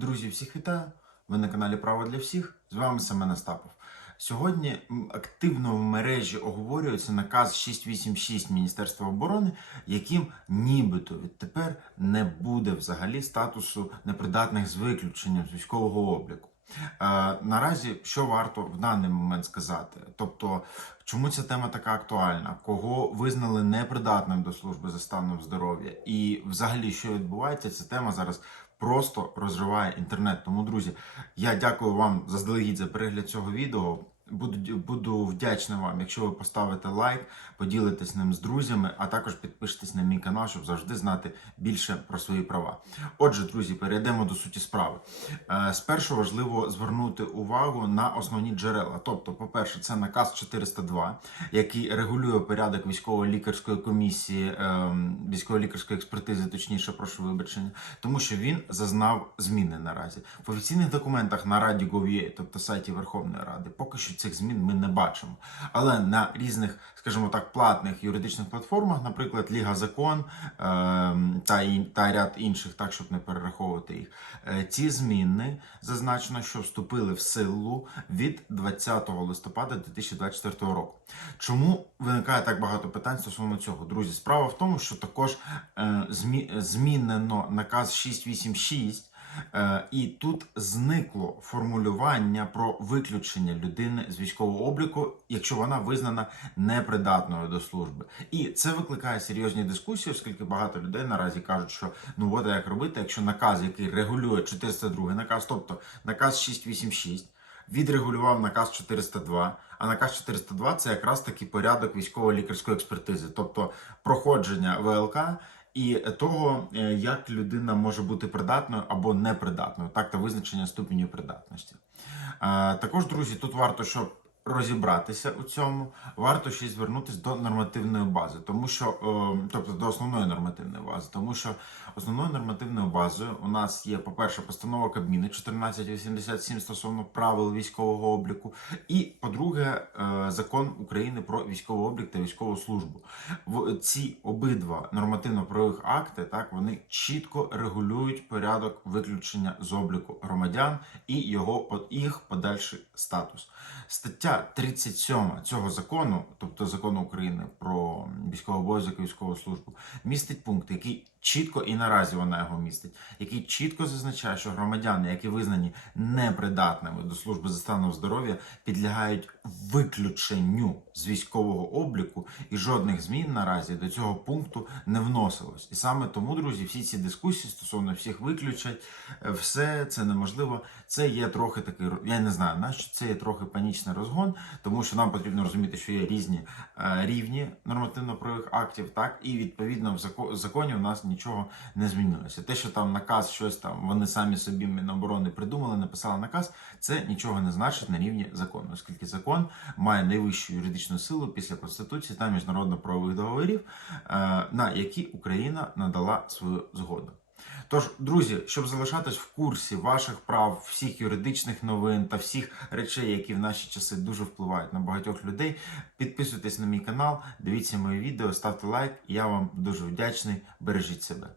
Друзі, всіх вітаю! Ви на каналі Право для всіх. З вами Семен Остапов. Сьогодні активно в мережі оговорюється наказ 686 Міністерства оборони, яким нібито відтепер не буде взагалі статусу непридатних з виключенням з військового обліку. Е, наразі що варто в даний момент сказати? Тобто, чому ця тема така актуальна? Кого визнали непридатним до служби за станом здоров'я? І взагалі, що відбувається, ця тема зараз просто розриває інтернет. Тому, друзі, я дякую вам заздалегідь за перегляд цього відео. Буду, буду вдячний вам, якщо ви поставите лайк, поділитесь ним з друзями, а також підпишитесь на мій канал, щоб завжди знати більше про свої права. Отже, друзі, перейдемо до суті справи. Е, Спершу важливо звернути увагу на основні джерела. Тобто, по-перше, це наказ 402, який регулює порядок військово-лікарської комісії, ем, військово-лікарської експертизи, точніше, прошу вибачення, тому що він зазнав зміни наразі. В офіційних документах на Раді Gov.ua, тобто сайті Верховної Ради, поки що цих змін ми не бачимо. Але на різних, скажімо так, платних юридичних платформах, наприклад, Ліга Закон ем, та, та ряд інших, так щоб не перераховувати їх, е, ці зміни зазначено, що вступили в силу від 20 листопада 2024 року. Чому виникає так багато питань стосовно цього? Друзі, справа в тому, що також е, змі, змінено наказ 686. Е, І тут зникло формулювання про виключення людини з військового обліку, якщо вона визнана непридатною до служби. І це викликає серйозні дискусії, оскільки багато людей наразі кажуть, що ну от як робити, якщо наказ, який регулює 402 наказ, тобто наказ 686, відрегулював наказ 402, а наказ 402 це якраз таки порядок військово-лікарської експертизи, тобто проходження ВЛК і того, е, як людина може бути придатною або непридатною, так та визначення ступеню придатності. Е, Також, друзі, тут варто, щоб розібратися у цьому, варто ще звернутися до нормативної бази, тому що, е, тобто до основної нормативної бази, тому що основною нормативною базою у нас є, по-перше, постанова Кабміни 1487 стосовно правил військового обліку, і закон України про військовий облік та військову службу. В ці обидва нормативно-правових акти так вони чітко регулюють порядок виключення з обліку громадян і його їх подальший статус. Стаття 37 цього закону, тобто закону України про військовий обов'язок і військову службу, містить пункт, який чітко і наразі вона його містить, який чітко зазначає, що громадяни, які визнані непридатними до служби за станом здоров'я, підлягають виключенню з військового обліку, і жодних змін наразі до цього пункту не вносилось. І саме тому, друзі, всі ці дискусії стосовно всіх виключень, е, все це неможливо. Це є трохи такий, я не знаю, нащо це є трохи панічний розгон, тому що нам потрібно розуміти, що є різні е, рівні нормативно-правових актів, так і відповідно в законі у нас нічого не змінилося. Те, що там наказ, щось там вони самі собі Міноборони придумали, написали наказ, це нічого не значить на рівні закону, оскільки закон має найвищу юридичну силу після конституції та міжнародно-правових договорів, е, на які Україна надала свою згоду. Тож, друзі, щоб залишатись в курсі ваших прав, всіх юридичних новин та всіх речей, які в наші часи дуже впливають на багатьох людей, підписуйтесь на мій канал, дивіться мої відео, ставте лайк. Я вам дуже вдячний. Бережіть себе.